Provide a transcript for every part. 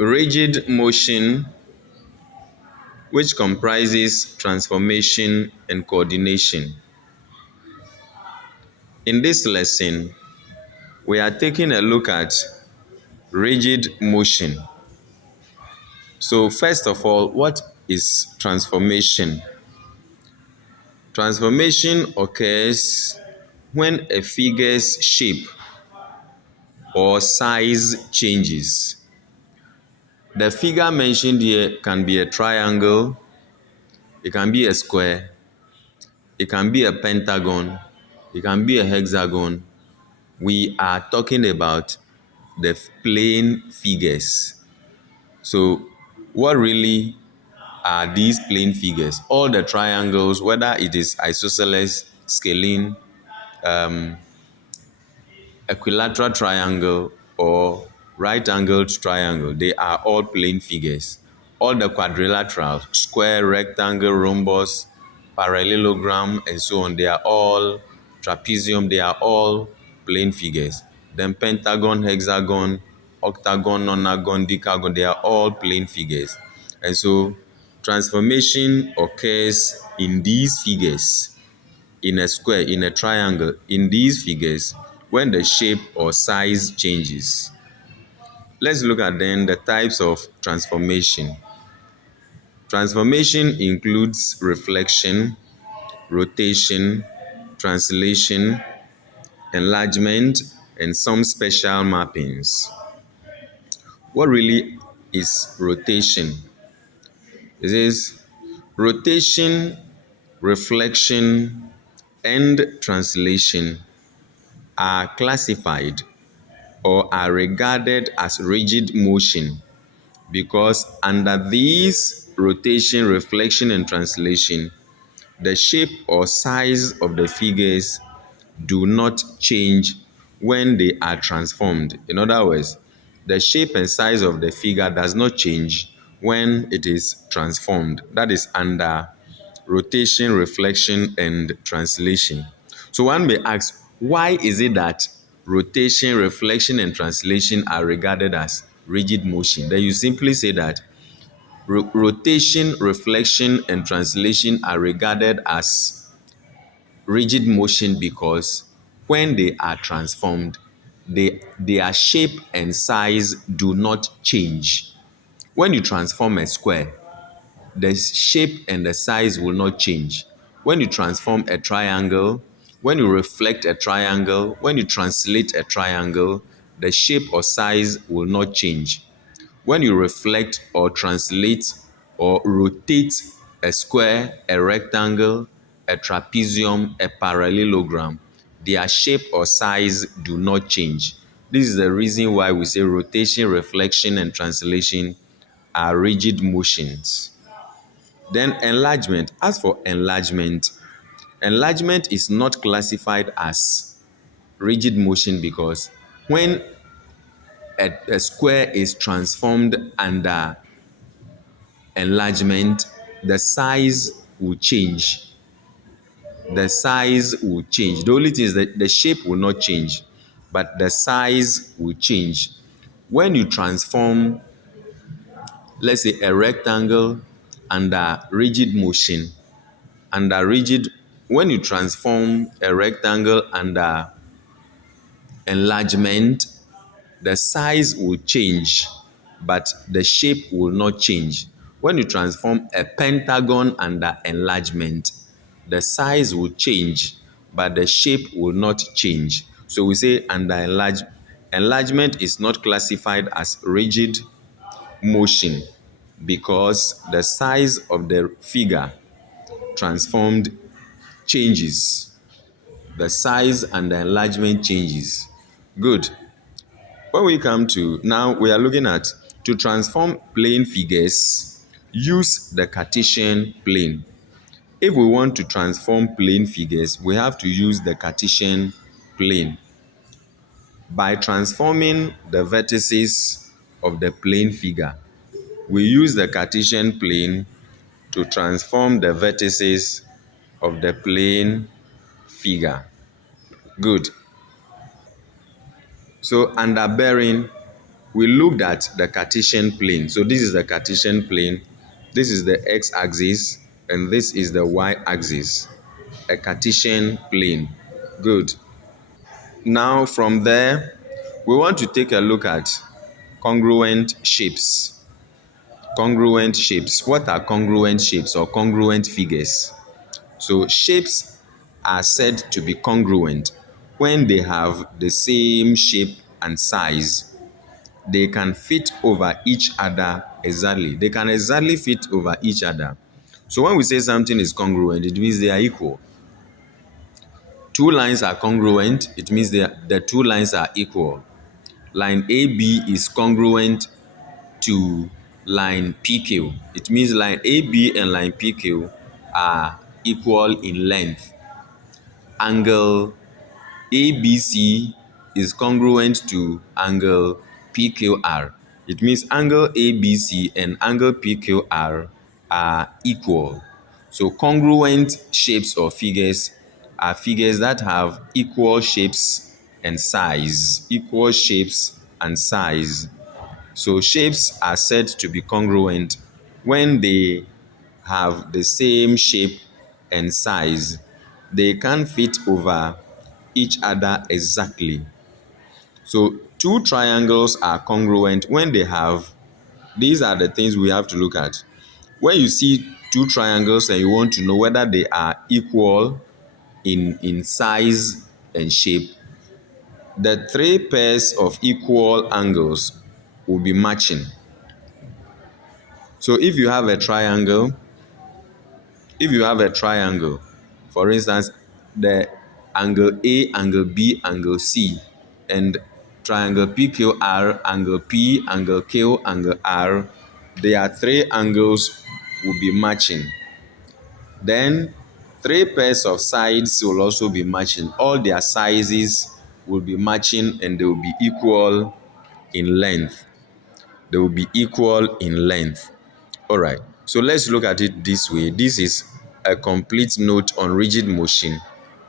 Rigid motion, which comprises transformation and coordination. In this lesson, we are taking a look at rigid motion. So, first of all, what is transformation? Transformation occurs when a figure's shape or size changes. The figure mentioned here can be a triangle, it can be a square, it can be a pentagon, it can be a hexagon. We are talking about the plane figures. So, what really are these plane figures? All the triangles, whether it is isosceles, scalene, equilateral triangle, or right-angled triangle, they are all plane figures. All the quadrilaterals, square, rectangle, rhombus, parallelogram, and so on, they are all trapezium, they are all plane figures. Then pentagon, hexagon, octagon, nonagon, decagon, they are all plane figures. And so transformation occurs in these figures, in a square, in a triangle, in these figures, when the shape or size changes. Let's look at then the types of transformation. Transformation includes reflection, rotation, translation, enlargement, and some special mappings. What really is rotation? It is rotation, reflection, and translation are classified or are regarded as rigid motion because under these rotation, reflection, and translation, the shape or size of the figures do not change when they are transformed. In other words, the shape and size of the figure does not change when it is transformed. That is under rotation, reflection, and translation. So one may ask, why is it that rotation, reflection, and translation are regarded as rigid motion? Then you simply say that rotation, reflection, and translation are regarded as rigid motion because when they are transformed, their shape and size do not change. When you transform a square, the shape and the size will not change. When you transform a triangle, when you reflect a triangle, when you translate a triangle, the shape or size will not change. When you reflect or translate or rotate a square, a rectangle, a trapezium, a parallelogram, their shape or size do not change. This is the reason why we say rotation, reflection, and translation are rigid motions. Then enlargement. As for enlargement, enlargement is not classified as rigid motion because when a square is transformed under enlargement, the size will change. The size will change. The only thing is that the shape will not change, but the size will change. When you transform, let's say, a rectangle under rigid motion, under rigid, when you transform a rectangle under enlargement, the size will change, but the shape will not change. When you transform a pentagon under enlargement, the size will change, but the shape will not change. So we say under enlargement is not classified as rigid motion because the size of the figure transformed changes. The size and the enlargement changes. Good. When we come to now, we are looking at to transform plane figures, use the Cartesian plane. If we want to transform plane figures, we have to use the Cartesian plane. By transforming the vertices of the plane figure, we use the Cartesian plane to transform the vertices of the plane figure. Good. So under bearing, we looked at the Cartesian plane. So this is the Cartesian plane, this is the x-axis, and this is the y-axis. A Cartesian plane. Good. Now from there, we want to take a look at congruent shapes. Congruent shapes. What are congruent shapes or congruent figures? So shapes are said to be congruent when they have the same shape and size. They can fit over each other exactly. They can exactly fit over each other. So when we say something is congruent, it means they are equal. Two lines are congruent, it means the two lines are equal. Line AB is congruent to line PQ. It means line AB and line PQ are equal in length. Angle ABC is congruent to angle PQR. It means angle ABC and angle PQR are equal. So congruent shapes or figures are figures that have equal shapes and size. Equal shapes and size. So shapes are said to be congruent when they have the same shape and size. They can fit over each other exactly. So two triangles are congruent when they have, these are the things we have to look at. When you see two triangles and you want to know whether they are equal in size and shape, the three pairs of equal angles will be matching. So if you have a triangle, for instance, the angle A, angle B, angle C, and triangle PQR, angle P, angle Q, angle R, their three angles will be matching. Then three pairs of sides will also be matching. All their sizes will be matching and they will be equal in length. They will be equal in length. All right, so let's look at it this way. This is a complete note on rigid motion,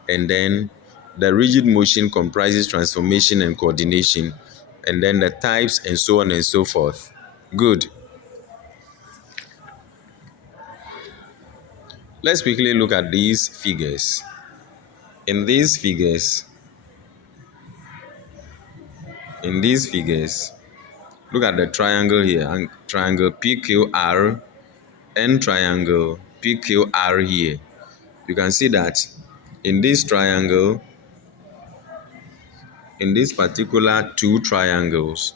and then the rigid motion comprises transformation and coordination, and then the types and so on and so forth. Good. Let's quickly look at these figures. In these figures, look at the triangle here, and triangle PQR and triangle PQR here. You can see that in this triangle, in this particular two triangles,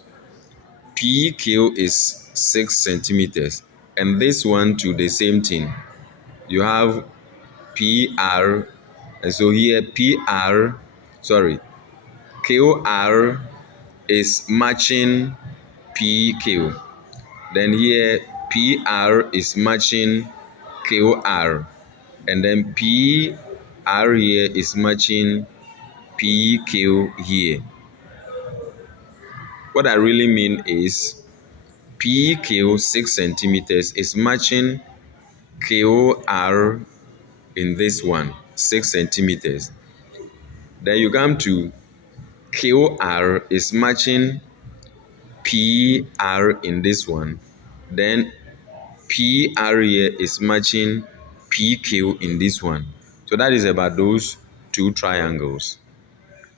PQ is 6 centimeters, and this one too, the same thing. You have PR, and so here QR is matching PQ. Then here PR is matching QR, and then PR here is matching PQ here. What I really mean is PQ 6 centimeters is matching QR in this one, 6 centimeters. Then you come to QR is matching PR in this one. Then PR here is matching PQ in this one. So that is about those two triangles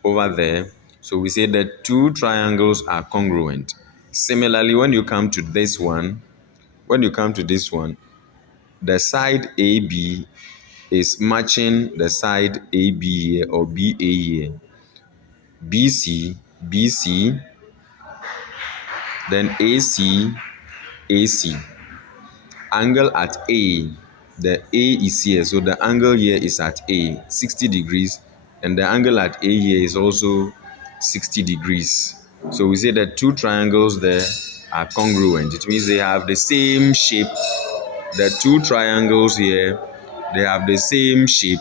over there. So we say that two triangles are congruent. Similarly, when you come to this one, the side AB is matching the side AB here or BA here. BC, then AC. Angle at A, the A is here, so the angle here is at A, 60 degrees, and the angle at A here is also 60 degrees. So we say that two triangles there are congruent. It means they have the same shape. The two triangles here, they have the same shape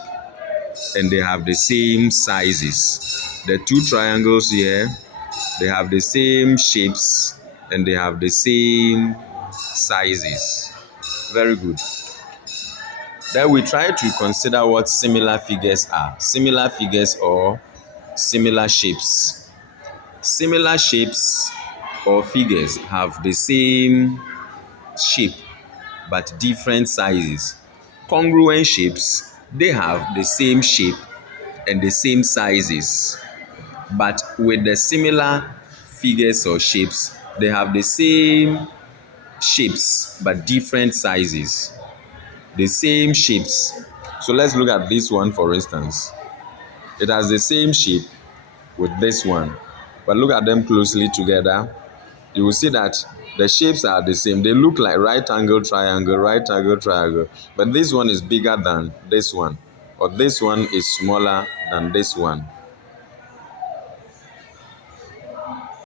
and they have the same sizes. The two triangles here, they have the same shapes and they have the same sizes. Very good. Then we try to consider what similar figures are. Similar figures or similar shapes. Similar shapes or figures have the same shape but different sizes. Congruent shapes, they have the same shape and the same sizes, but with the similar figures or shapes, they have the same shapes but different sizes. The same shapes. So let's look at this one for instance. It has the same shape with this one, but look at them closely together. You will see that the shapes are the same. They look like right angle triangle, right angle triangle, but this one is bigger than this one, or this one is smaller than this one.